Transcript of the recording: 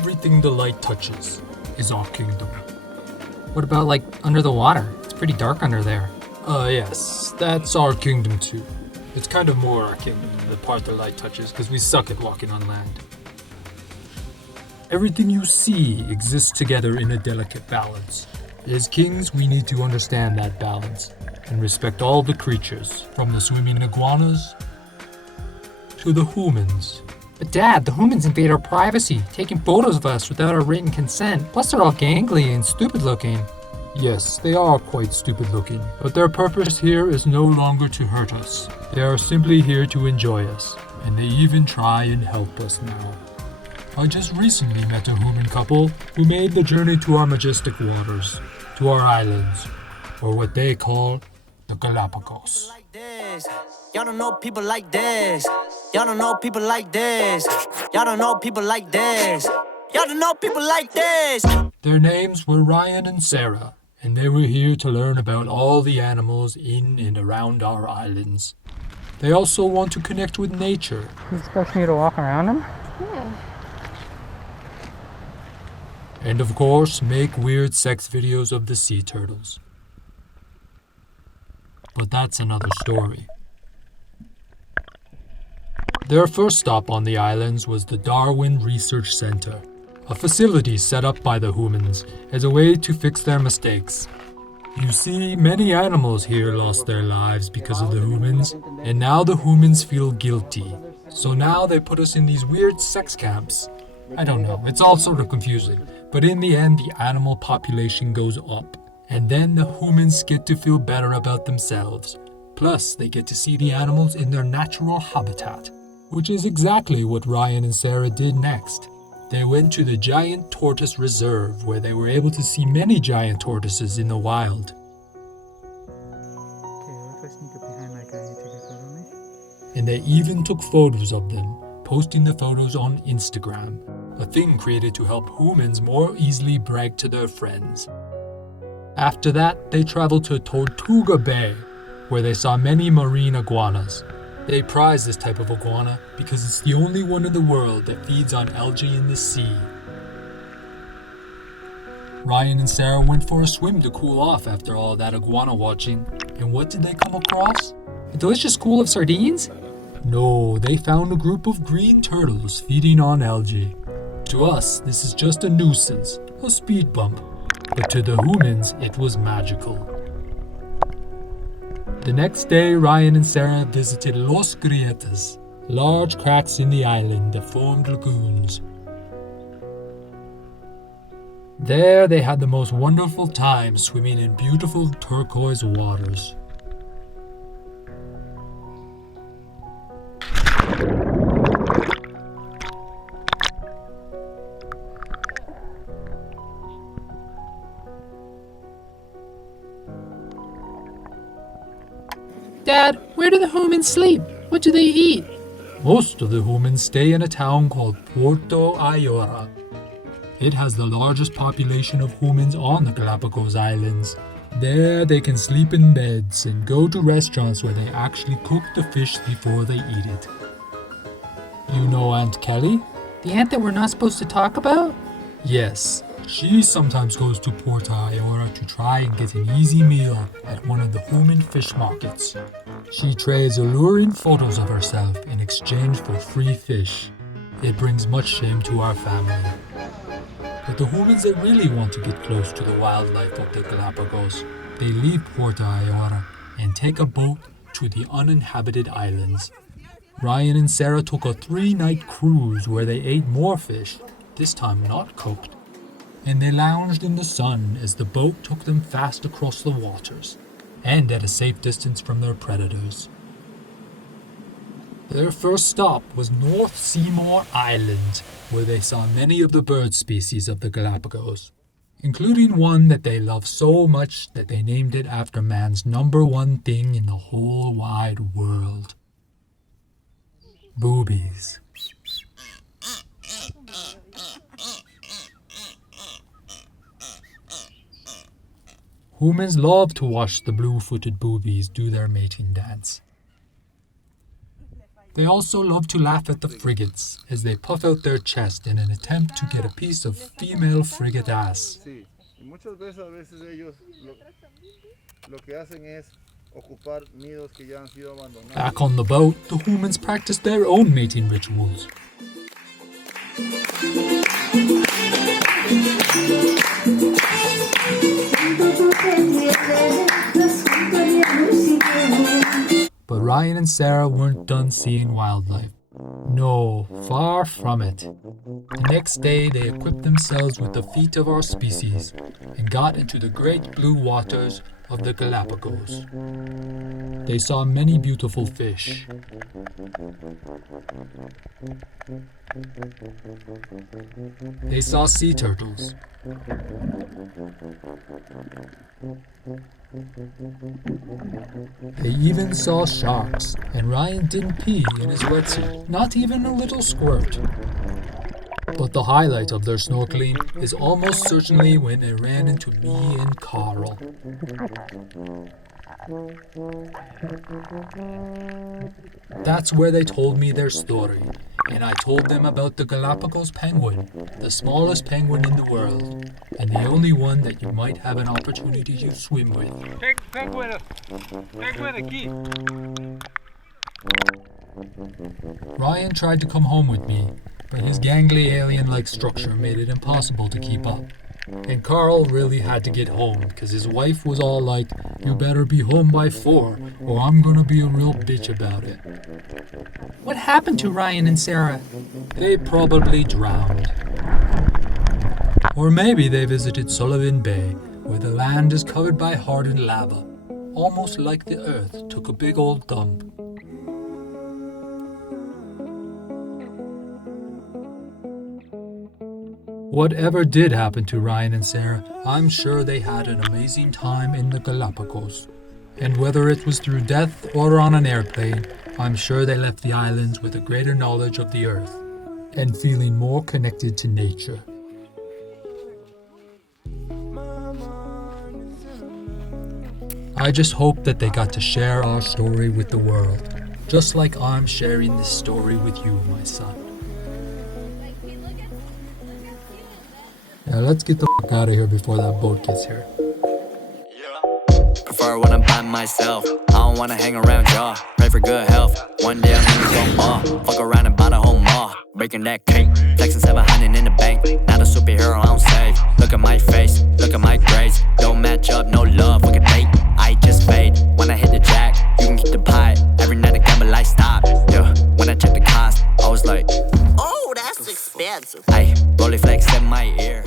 everything the light touches is our kingdom. What about, like, under the water? It's pretty dark under there. Yes, that's our kingdom too. It's kind of more our kingdom, the part the light touches, because we suck at walking on land. Everything you see exists together in a delicate balance. As kings, we need to understand that balance and respect all the creatures, from the swimming iguanas to the Hoomans. But Dad, the Hoomans invade our privacy, taking photos of us without our written consent. Plus they're all gangly and stupid looking. Yes, they are quite stupid looking, but their purpose here is no longer to hurt us. They are simply here to enjoy us, and they even try and help us now. I just recently met a Hooman couple who made the journey to our majestic waters, to our islands, or what they call the Galapagos. Y'all don't know people like this. Y'all don't know people like this. Y'all don't know people like this. Y'all don't know people like this. Their names were Ryan and Sara, and they were here to learn about all the animals in and around our islands. They also want to connect with nature. You expect me to walk around them? Yeah. And of course, make weird sex videos of the sea turtles. But that's another story. Their first stop on the islands was the Darwin Research Center, a facility set up by the Hoomans as a way to fix their mistakes. You see, many animals here lost their lives because of the Hoomans, and now the Hoomans feel guilty. So now they put us in these weird sex camps. I don't know, it's all sort of confusing. But in the end, the animal population goes up, and then the Hoomans get to feel better about themselves. Plus, they get to see the animals in their natural habitat, which is exactly what Ryan and Sara did next. They went to the Giant Tortoise Reserve, where they were able to see many giant tortoises in the wild. And they even took photos of them, posting the photos on Instagram, a thing created to help Hoomans more easily brag to their friends. After that, they traveled to Tortuga Bay, where they saw many marine iguanas. They prize this type of iguana because it's the only one in the world that feeds on algae in the sea. Ryan and Sara went for a swim to cool off after all that iguana watching, and what did they come across? A delicious school of sardines? No, they found a group of green turtles feeding on algae. To us, this is just a nuisance, a speed bump, but to the Hoomans, it was magical. The next day, Ryan and Sara visited Los Grietas, large cracks in the island that formed lagoons. There, they had the most wonderful time swimming in beautiful turquoise waters. Dad, where do the Hoomans sleep? What do they eat? Most of the Hoomans stay in a town called Puerto Ayora. It has the largest population of Hoomans on the Galapagos Islands. There they can sleep in beds and go to restaurants where they actually cook the fish before they eat it. You know Aunt Kelly? The aunt that we're not supposed to talk about? Yes. She sometimes goes to Puerto Ayora to try and get an easy meal at one of the Hooman fish markets. She trades alluring photos of herself in exchange for free fish. It brings much shame to our family. But the Hoomans that really want to get close to the wildlife of the Galapagos, they leave Puerto Ayora and take a boat to the uninhabited islands. Ryan and Sara took a 3-night cruise where they ate more fish, this time not cooked, and they lounged in the sun as the boat took them fast across the waters, and at a safe distance from their predators. Their first stop was North Seymour Island, where they saw many of the bird species of the Galapagos, including one that they love so much that they named it after man's #1 thing in the whole wide world. Boobies. Humans love to watch the blue-footed boobies do their mating dance. They also love to laugh at the frigates as they puff out their chest in an attempt to get a piece of female frigate ass. Sí, y muchas veces ellos lo que hacen es ocupar nidos que ya han sido abandonados. Back on the boat, the humans practice their own mating rituals. But Ryan and Sara weren't done seeing wildlife. No, far from it. The next day, they equipped themselves with the feet of our species and got into the great blue waters of the Galapagos. They saw many beautiful fish. They saw sea turtles. They even saw sharks, and Ryan didn't pee in his wetsuit, not even a little squirt. But the highlight of their snorkeling is almost certainly when they ran into me and Carl. That's where they told me their story, and I told them about the Galapagos penguin, the smallest penguin in the world, and the only one that you might have an opportunity to swim with. Penguin aquí. Ryan tried to come home with me, but his gangly alien-like structure made it impossible to keep up. And Carl really had to get home because his wife was all like, "You better be home by 4 or I'm gonna be a real bitch about it." What happened to Ryan and Sara? They probably drowned. Or maybe they visited Sullivan Bay, where the land is covered by hardened lava, almost like the earth took a big old dump. Whatever did happen to Ryan and Sara, I'm sure they had an amazing time in the Galapagos. And whether it was through death or on an airplane, I'm sure they left the islands with a greater knowledge of the earth and feeling more connected to nature. I just hope that they got to share our story with the world, just like I'm sharing this story with you, my son. Now let's get the fuck out of here before that boat gets here. Prefer when I'm by myself. I don't wanna hang around y'all. Pray for good health. One day I'm gonna go mall. Fuck around and buy the whole mall. Breaking that cake. Flexing 700 in the bank. Not a superhero, I don't save. Look at my face. Look at my grades. Don't match up, no love. Look at date. I just fade. When I hit the jack, you can keep the pie. Every night I gamble, I stop. Yeah. When I check the cost, I was like, oh, that's expensive. Ay, Rolly flex in my ear.